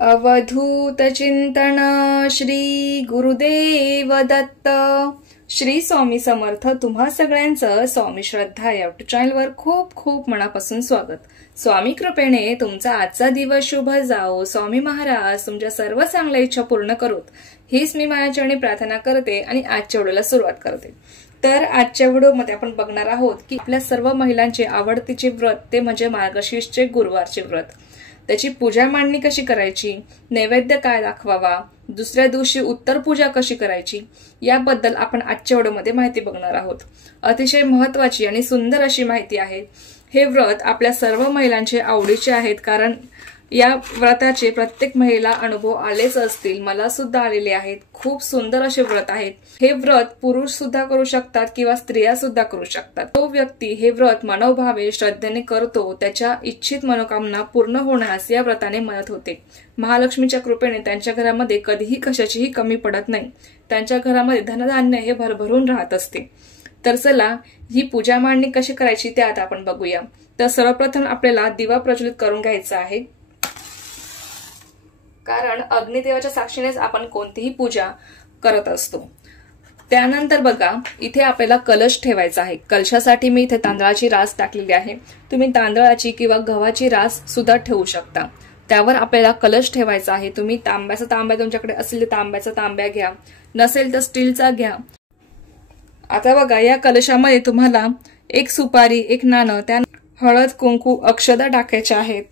अवधूत चिंतन श्री गुरुदेव दत्त. श्री स्वामी समर्थ. तुम्हा सगळ्यांचं स्वामी श्रद्धा या युट्यूब चॅनलवर खूप खूप मनापासून स्वागत. स्वामी कृपेने तुमचा आजचा दिवस शुभ जाओ. स्वामी महाराज तुमच्या सर्व चांगल्या इच्छा पूर्ण करोत हीच मी माझ्याचरणी प्रार्थना करते आणि आजच्या व्हिडिओला सुरुवात करते. तर आजच्या व्हिडिओमध्ये आपण बघणार आहोत की आपल्या सर्व महिलांचे आवडतीचे व्रत ते म्हणजे मार्गशीर्षचे गुरुवारचे व्रत. त्याची पूजा मांडणी कशी करायची, नैवेद्य काय दाखवावा, दुसऱ्या दिवशी उत्तर पूजा कशी करायची याबद्दल आपण आजच्या व्हिडिओमध्ये माहिती बघणार आहोत. अतिशय महत्त्वाची आणि सुंदर अशी माहिती आहे. हे व्रत आपल्या सर्व महिलांचे आवडीचे आहेत, कारण या व्रताचे प्रत्येक महिला अनुभव आलेच असतील. मला सुद्धा आलेले आहेत. खूप सुंदर असे व्रत आहेत. हे व्रत पुरुष सुद्धा करू शकतात किंवा स्त्रिया सुद्धा करू शकतात. तो व्यक्ती हे व्रत मनोभावे श्रद्धेने करतो त्याच्या इच्छित मनोकामना पूर्ण होण्यास या व्रताने मदत होते. महालक्ष्मीच्या कृपेने त्यांच्या घरामध्ये कधीही कशाचीही कमी पडत नाही. त्यांच्या घरामध्ये धनधान्य हे भरभरून राहत असते. तर चला ही पूजा मांडणी कशी करायची ते आता आपण बघूया. तर सर्वप्रथम आपल्याला दिवा प्रज्वलित करून घ्यायचा आहे, कारण अग्निदेवाच्या साक्षीनेच आपण कोणतीही पूजा करत असतो. त्यानंतर बघा इथे आपल्याला कलश ठेवायचा आहे. कलशासाठी मी इथे तांदळाची रास टाकलेली आहे. तुम्ही तांदळाची किंवा गव्हाची रास सुद्धा ठेवू शकता. त्यावर आपल्याला कलश ठेवायचा आहे. तुम्ही तांब्याचा तांब्या तुमच्याकडे असेल तर तांब्याचा तांब्या घ्या, नसेल तर स्टीलचा घ्या. आता बघा या कलशामध्ये तुम्हाला एक सुपारी, एक नाणं, त्या हळद, कुंकू, अक्षता टाकायच्या आहेत.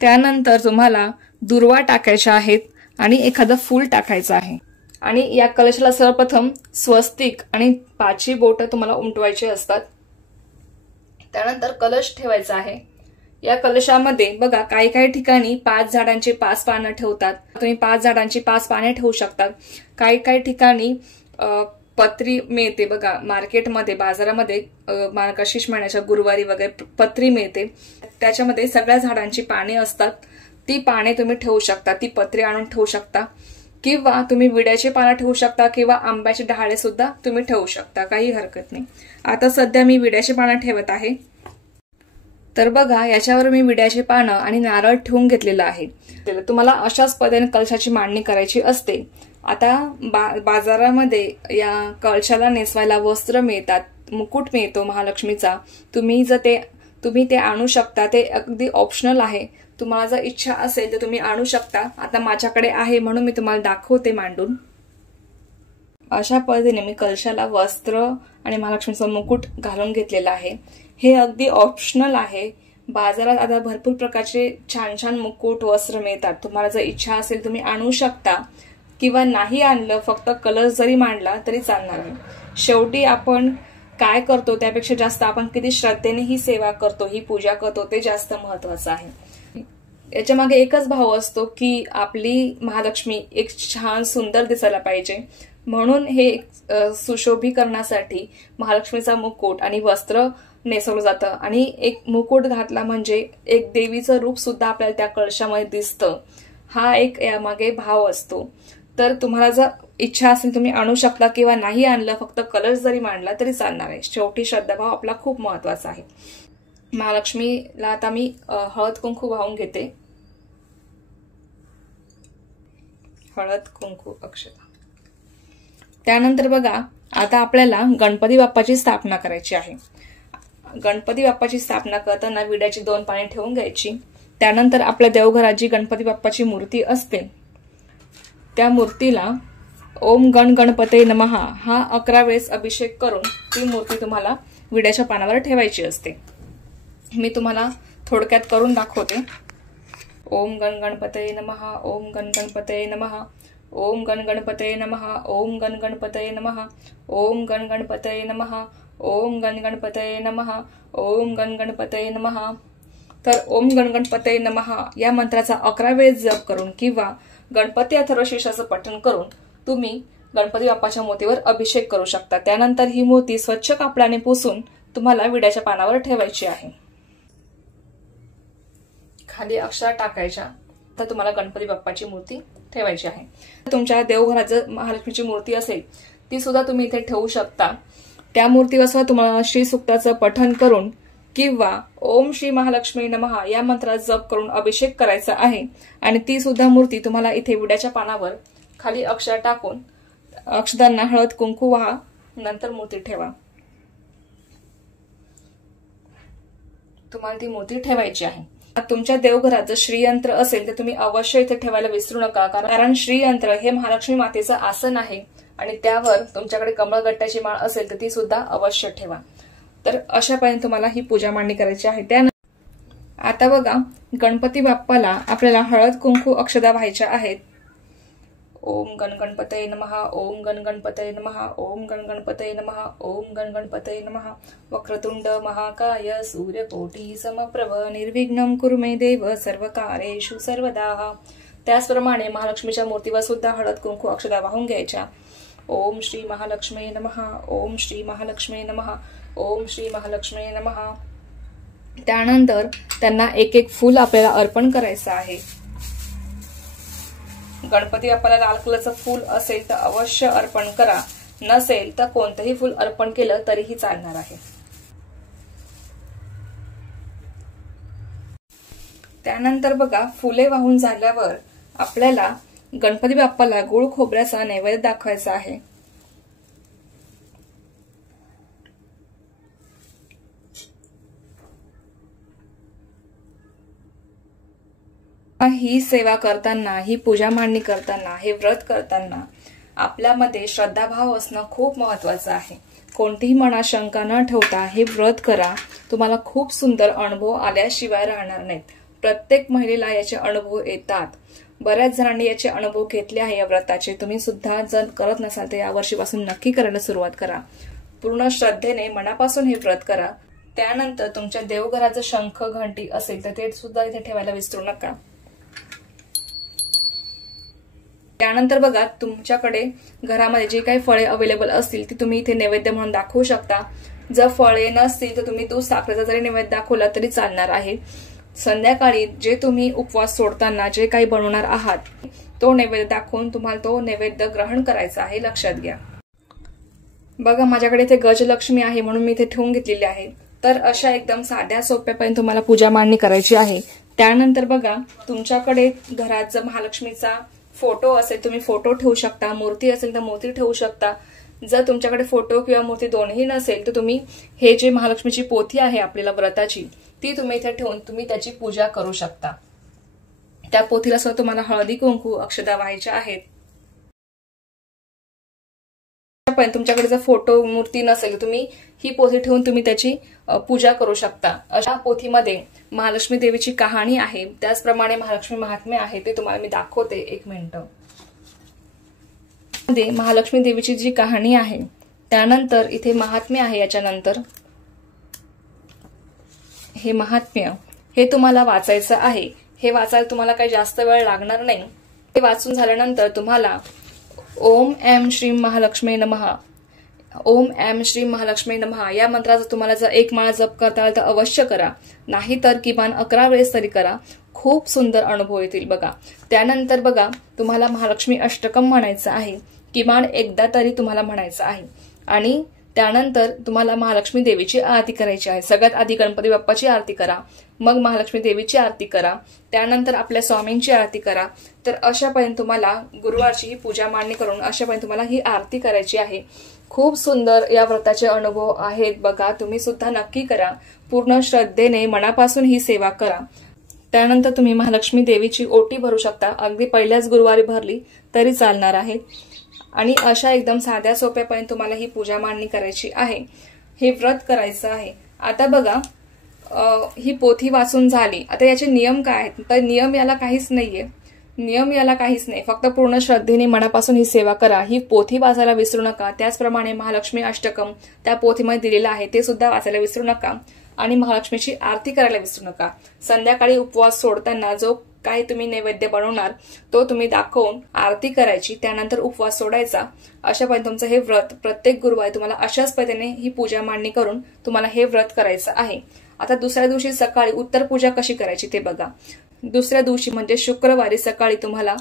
त्यानंतर तुम्हाला दुर्वा टाकायच्या आहेत आणि एखादं फूल टाकायचं आहे. आणि या कलशाला सर्वप्रथम स्वस्तिक आणि 5 बोटं तुम्हाला उमटवायचे असतात. त्यानंतर कलश ठेवायचा आहे. या कलशामध्ये बघा काही ठिकाणी 5 झाडांची 5 पानं ठेवतात. तुम्ही 5 झाडांची 5 पाने ठेवू शकतात. काही ठिकाणी पत्री मिळते बघा मार्केटमध्ये, बाजारामध्ये मार्गशीर्ष महिन्याच्या गुरुवारी वगैरे पत्री मिळते. त्याच्यामध्ये सगळ्या झाडांची पाने असतात. ती पाने तुम्ही ठेवू शकता, ती पत्री आणून ठेवू शकता, किंवा तुम्ही विड्याची पानं ठेवू शकता किंवा आंब्याचे डहाळे सुद्धा तुम्ही ठेवू शकता, काही हरकत नाही. आता सध्या मी विड्याची पानं ठेवत आहे. तर बघा याच्यावर मी विड्याची पानं आणि नारळ ठेवून घेतलेलं आहे. तुम्हाला अशाच पद्धतीने कलशाची मांडणी करायची असते. आता बाजारामध्ये या कलशाला नेसवायला वस्त्र मिळतात, मुकुट मिळतो महालक्ष्मीचा. तुम्ही ते आणू शकता. ते अगदी ऑप्शनल आहे. तुम्हाला जर इच्छा असेल तर तुम्ही आणू शकता. आता माझ्याकडे आहे म्हणून मी तुम्हाला दाखवते मांडून. अशा पद्धतीने मी कलशाला वस्त्र आणि महालक्ष्मीचा मुकुट घालून घेतलेला आहे. हे अगदी ऑप्शनल आहे. बाजारात आता भरपूर प्रकारचे छान छान मुकुट, वस्त्र मिळतात. तुम्हाला जर इच्छा असेल तुम्ही आणू शकता, किंवा नाही आणलं फक्त कलश जरी मांडला तरी चालणार आहे. शेवटी आपण काय करतो त्यापेक्षा जास्त आपण किती श्रद्धेने ही सेवा करतो, ही पूजा करतो ते जास्त महत्वाचं आहे. याच्या मागे एकच भाव असतो की आपली महालक्ष्मी एक छान सुंदर दिसायला पाहिजे. म्हणून हे सुशोभीकरणासाठी महालक्ष्मीचा मुकुट आणि वस्त्र नेसवलं जातं. आणि एक मुकुट घातला म्हणजे एक देवीचं रूप सुद्धा आपल्याला त्या कलशामध्ये दिसतं. हा एक यामागे भाव असतो. तर तुम्हाला जर इच्छा असेल तुम्ही आणू शकता, किंवा नाही आणलं फक्त कलश जरी मांडला तरी चालणार आहे. शेवटी श्रद्धाभाव आपला खूप महत्वाचा आहे. महालक्ष्मीला आता मी हळद कुंकू वाहून घेते. हळद, कुंकू, अक्षता. त्यानंतर बघा आता आपल्याला गणपती बाप्पाची स्थापना करायची आहे. गणपती बाप्पाची स्थापना करताना विड्याची 2 पाने ठेवून घ्यायची. त्यानंतर आपल्या देवघरात जी गणपती बाप्पाची मूर्ती असते त्या मूर्तीला ओम गण गणपते नमः हा 11 वेळेस अभिषेक करून ती मूर्ती तुम्हाला विड्याच्या पानावर ठेवायची असते. मी तुम्हाला थोडक्यात करून दाखवते. ओम गण गणपते नमः, ओम गण गणपते नमः, ओम गण गणपते नमः, ओम गण गणपते नमः, ओम गण गणपते नमः, ओम गण गणपते नमः, ओम गण गणपते नमः. तर ओम गण गणपते नमः या मंत्राचा 11 वेळेस जप करून किंवा गणपती अथर्वशीर्षाचं पठण करून तुम्ही गणपती बाप्पाच्या मूर्तीवर अभिषेक करू शकता. त्यानंतर ही मूर्ती स्वच्छ कापडाने पुसून तुम्हाला विड्याच्या पानावर ठेवायची आहे. खाली अक्षरा टाकायच्या. तर तुम्हाला गणपती बाप्पाची मूर्ती ठेवायची आहे. तुमच्या देवघरात जर महालक्ष्मीची मूर्ती असेल ती सुद्धा तुम्ही इथे ठेवू शकता. त्या मूर्तीवर तुम्हाला श्री सूक्ताचं पठण करून किंवा ओम श्री महालक्ष्मी नमः या मंत्राचा जप करून अभिषेक करायचा आहे। आणि ती सुद्धा मूर्ती तुम्हाला इथे विड्याच्या पानावर खाली अक्षर टाकून अक्षदांना हळद कुंकू वाहा, नंतर मूर्ती ठेवा। तुम्हाला ती मूर्ती ठेवायची आहे। तुमच्या देवघरात जर श्रीयंत्र असेल तर तुम्ही अवश्य इथे ठेवायला विसरू नका, कारण श्रीयंत्र हे महालक्ष्मी मातेचं आसन आहे आणि त्यावर तुमच्याकडे कमळगट्ट्याची माळ असेल तर ती सुद्धा अवश्य ठेवा। तर अशापर्यंत तुम्हाला ही पूजा मांडणी करायची आहे। त्यानंतर आता बघा, गणपती बाप्पाला आपल्याला हळद कुंकू अक्षदा व्हायच्या आहेत। ओम गण गणपतये नमः, ओम गण गणपतये नमः, ओम गण गणपतये नमः, ओम गण गणपतये नमः। वक्रतुंड महाकाय सूर्यकोटी समप्रभ निर्विघ्नं कुरु मे देव सर्वकार्येषु सर्वदा। त्याचप्रमाणे महालक्ष्मीच्या मूर्तीवर सुद्धा हळद कुंकू अक्षदा वाहून घ्यायच्या। ओम श्री महालक्ष्मी नमः, ओम श्री महालक्ष्मी नमः, ओम श्री महालक्ष्मी नमः। त्यानंतर त्यांना एक एक फूल आपल्याला अर्पण करायचं आहे। गणपती बाप्पाला लाल कलरचं फूल असेल तर अवश्य अर्पण करा, नसेल तर कोणतंही फूल अर्पण केलं तरीही चालणार आहे। त्यानंतर बघा, फुले वाहून झाल्यावर आपल्याला गणपती बाप्पाला गुळ खोबऱ्याचा नैवेद्य दाखवायचा आहे। ही सेवा करताना, ही पूजा मांडणी करताना, हे व्रत करताना आपल्यामध्ये श्रद्धाभाव असणं खूप महत्वाचं आहे। कोणतीही मनात शंका न ठेवता हे व्रत करा, तुम्हाला खूप सुंदर अनुभव आल्याशिवाय राहणार नाहीत। प्रत्येक महिलेला याचे अनुभव येतात, बऱ्याच जणांनी याचे अनुभव घेतले आहे या व्रताचे। तुम्ही सुद्धा जर करत नसाल तर या वर्षीपासून नक्की करायला सुरुवात करा। पूर्ण श्रद्धेने मनापासून हे व्रत करा। त्यानंतर तुमच्या देवघराचं शंख घंटी असेल तर ते सुद्धा इथे ठेवायला विसरू नका। त्यानंतर बघा, तुमच्याकडे घरामध्ये जे काही फळे अवेलेबल असतील ती तुम्ही इथे नैवेद्य म्हणून दाखवू शकता। जर फळे नसतील तर तुम्ही दूध साखरेचा जरी नैवेद्य दाखवला तरी चालणार आहे। संध्याकाळी जे तुम्ही उपवास सोडताना जे काही बनवणार आहात तो नैवेद्य दाखवून तुम्हाला तो नैवेद्य ग्रहण करायचा आहे, लक्षात घ्या। बघा, माझ्याकडे इथे गजलक्ष्मी आहे म्हणून मी इथे ठेवून घेतलेली आहे। तर अशा एकदम साध्या सोप्यापर्यंत तुम्हाला पूजा मांडणी करायची आहे। त्यानंतर बघा, तुमच्याकडे घरात जर महालक्ष्मीचा फोटो असेल तुम्ही फोटो ठेवू शकता, मूर्ती असेल तर मूर्ती ठेवू शकता। जर तुमच्याकडे फोटो किंवा मूर्ती दोन्ही नसेल तर तुम्ही हे जे महालक्ष्मीची पोथी आहे आपल्याला व्रताची ती तुम्ही इथे ठेवून तुम्ही त्याची पूजा करू शकता। त्या पोथीला सुद्धा तुम्हाला हळदी कुंकू अक्षदा व्हायच्या आहेत। पण तुमच्याकडे जर फोटो मूर्ती नसेल तर तुम्ही ही पोथी ठेवून तुम्ही त्याची पूजा करू शकता। अशा पोथीमध्ये महालक्ष्मी देवीची कहाणी आहे, त्याचप्रमाणे महालक्ष्मी महात्म्य आहे, ते तुम्हाला मी दाखवते, एक मिनिट। महालक्ष्मी देवीची जी कहाणी आहे त्यानंतर इथे महात्म्य आहे। याच्यानंतर हे महात्म्य हे तुम्हाला वाचायचं आहे। हे वाचायला तुम्हाला काही जास्त वेळ लागणार नाही। हे वाचून झाल्यानंतर तुम्हाला ओम ऐं श्रीं महालक्ष्मी नमः, ओम ऐं श्रीं महालक्ष्मी नमः या मंत्राचा तुम्हाला जर एक माळा जप करता आला तर अवश्य करा, नाहीतर किमान 11 वेळेस तरी करा। खूप सुंदर अनुभव येतील बघा। त्यानंतर बघा, तुम्हाला महालक्ष्मी अष्टकम म्हणायचं आहे, किमान एकदा तरी तुम्हाला म्हणायचं आहे। आणि त्यानंतर तुम्हाला महालक्ष्मी देवीची आरती करायची आहे। सगळ्यात आधी गणपती बाप्पाची आरती करा, मग महालक्ष्मी देवीची आरती करा, त्यानंतर आपल्या स्वामींची आरती करा। तर अशापर्यंत तुम्हाला गुरुवारची ही पूजा मांडणी करून अशापर्यंत तुम्हाला ही आरती करायची आहे। खूप सुंदर या व्रताचे अनुभव आहेत बघा, तुम्ही सुद्धा नक्की करा। पूर्ण श्रद्धेने मनापासून ही सेवा करा। त्यानंतर तुम्ही महालक्ष्मी देवीची ओटी भरू शकता, अगदी पहिल्याच गुरुवारी भरली तरी चालणार आहे। आणि अशा एकदम साध्या सोप्यापर्यंत तुम्हाला ही पूजा मांडणी करायची आहे, हे व्रत करायचं आहे। आता बघा, ही पोथी वाचून झाली, आता याचे नियम काय आहेत? तर नियम याला काहीच नाहीये, फक्त पूर्ण श्रद्धेने मनापासून ही सेवा करा। ही पोथी वाचायला विसरू नका। त्याचप्रमाणे महालक्ष्मी अष्टकम त्या पोथीमध्ये दिलेलं आहे ते सुद्धा वाचायला विसरू नका। आणि महालक्ष्मीची आरती करायला विसरू नका। संध्याकाळी उपवास सोडताना जो काही तुम्ही नैवेद्य बनवणार तो तुम्ही दाखवून आरती करायची, त्यानंतर उपवास सोडायचा। अशापर्यंत तुमचं हे व्रत प्रत्येक गुरुवारी तुम्हाला अशाच पद्धतीने ही पूजा मांडणी करून तुम्हाला हे व्रत करायचं आहे। आता दुसऱ्या दिवशी सकाळी उत्तर पूजा कशी करायची ते बघा। दुसऱ्या दिवशी म्हणजे शुक्रवारी सकाळी तुम्हाला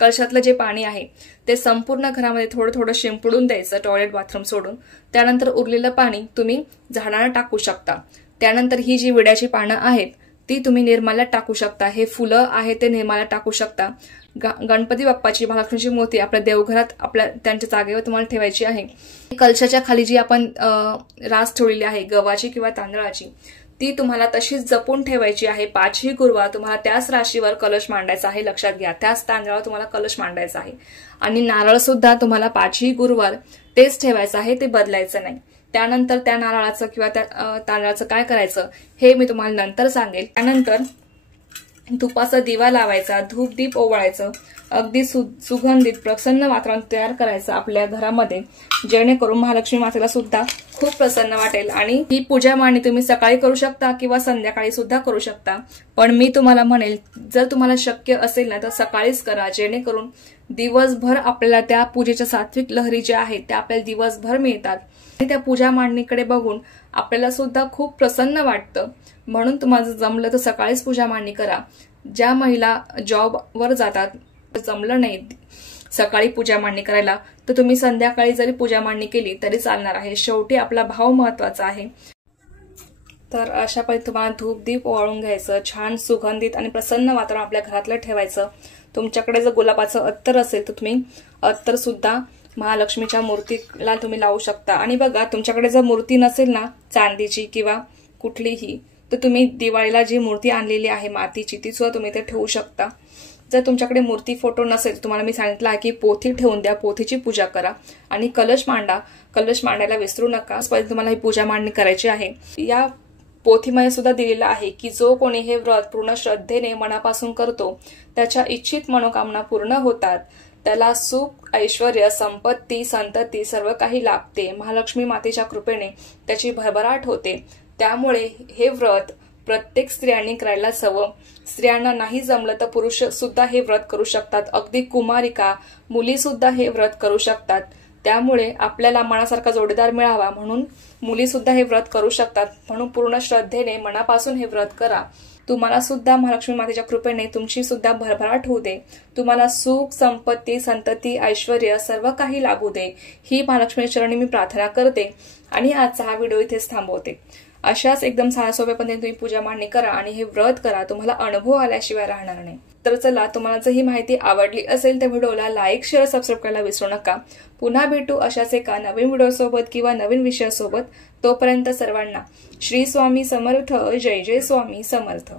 कलशातलं जे पाणी आहे ते संपूर्ण घरामध्ये थोडं थोडं शिंपडून द्यायचं, टॉयलेट बाथरूम सोडून। त्यानंतर उरलेलं पाणी तुम्ही झाडांना टाकू शकता। त्यानंतर ही जी विड्याची पानं आहेत ती तुम्ही निर्माल्यात टाकू शकता। हे फुलं आहे ते निर्माल्यात टाकू शकता। गणपती बाप्पाची महालक्ष्मीची मूर्ती आपल्या देवघरात आपल्या त्यांच्या जागेवर तुम्हाला ठेवायची आहे। कलशाच्या खाली जी आपण रास ठेवलेली आहे गव्हाची किंवा तांदळाची ती तुम्हाला तशीच जपून ठेवायची आहे। 5ही गुरुवार तुम्हाला त्याच राशीवर कलश मांडायचा आहे, लक्षात घ्या। त्याच तांदळावर तुम्हाला कलश मांडायचा आहे आणि नारळ सुद्धा तुम्हाला 5ही गुरुवार तेच ठेवायचं आहे, ते बदलायचं नाही। त्यानंतर त्या नारळाचं किंवा त्या तांदळाचं काय करायचं हे मी तुम्हाला नंतर सांगेल। त्यानंतर तुपाचा दिवा लावायचा, धूप दीप ओवाळायचं, अगदी सुगंधित प्रसन्न वातावरण तयार करायचं आपल्या घरामध्ये, जेणेकरून महालक्ष्मी मातेला सुद्धा खूप प्रसन्न वाटेल। आणि ही पूजा मांडणी तुम्ही सकाळी करू शकता किंवा संध्याकाळी सुद्धा करू शकता, पण मी तुम्हाला म्हणेल जर तुम्हाला शक्य असेल ना तर सकाळीच करा, जेणेकरून दिवसभर आपल्याला त्या पूजेच्या सात्विक लहरी ज्या आहेत त्या आपल्याला दिवसभर मिळतात आणि त्या पूजा मांडणीकडे बघून आपल्याला सुद्धा खूप प्रसन्न वाटतं। म्हणून तुम्हाला जमलं तर सकाळीच पूजा मांडणी करा। ज्या महिला जॉबवर जातात जमलं नाही सकाळी पूजा मांडणी करायला तर तुम्ही संध्याकाळी जरी पूजा मांडणी केली तरी चालणार आहे। शेवटी आपला भाव महत्वाचा आहे। तर अशा पद्धतीने तुम्हाला धूप दीप ओवाळून घ्यायचं, छान सुगंधित आणि प्रसन्न वातावरण आपल्या घरातलं ठेवायचं। तुमच्याकडे जर गुलाबाचं अत्तर असेल तर तुम्ही अत्तर सुद्धा महालक्ष्मीच्या मूर्तीला तुम्ही लावू शकता। आणि बघा तुमच्याकडे जर मूर्ती नसेल ना चांदीची किंवा कुठलीही तर तुम्ही दिवाळीला जी मूर्ती आणलेली आहे मातीची ती सुद्धा तुम्ही ते ठेवू शकता। जर तुमच्याकडे मूर्ती फोटो नसेल तुम्हाला मी सांगितलं आहे की पोथी ठेवून द्या, पोथीची पूजा करा आणि कलश मांडा। कलश मांडायला विसरू नका। पहिले तुम्हाला ही पूजा मांडणी करायची आहे। या पोथीमध्ये सुद्धा दिलेलं आहे की जो कोणी हे व्रत पूर्ण श्रद्धेने मनापासून करतो त्याच्या इच्छित मनोकामना पूर्ण होतात, त्याला सुख ऐश्वर्य संपत्ती संतती सर्व काही लाभते, महालक्ष्मी मातेच्या कृपेने त्याची भरभराट होते। त्यामुळे हे व्रत प्रत्येक स्त्रियांनी करायलाच हवं। स्त्रियांना नाही जमलं तर पुरुष सुद्धा हे व्रत करू शकतात, अगदी कुमारिका मुली सुद्धा हे व्रत करू शकतात। त्यामुळे आपल्याला मनासारखा जोडीदार मिळावा म्हणून मुली सुद्धा हे व्रत करू शकतात। म्हणून पूर्ण श्रद्धेने मनापासून हे व्रत करा। तुम्हाला सुद्धा महालक्ष्मी मातेच्या कृपेने तुमची सुद्धा भरभराट होऊ दे, तुम्हाला सुख संपत्ती संतती ऐश्वर्य सर्व काही लाभू दे, ही महालक्ष्मी चरणी मी प्रार्थना करते आणि आजचा हा व्हिडिओ इथेच थांबवते। अशाच एकदम साध्या सोप्या पद्धतीने तुम्ही पूजा मांडणी करा आणि हे व्रत करा, तुम्हाला अनुभव आल्याशिवाय राहणार नाही। तर चला, तुम्हाला जर ही माहिती आवडली असेल तर व्हिडिओला लाईक शेअर सबस्क्राईब करायला विसरू नका। पुन्हा भेटू अशाच एका नवीन व्हिडिओ सोबत किंवा नवीन विषयासोबत। तोपर्यंत सर्वांना श्री स्वामी समर्थ, जय जय स्वामी समर्थ।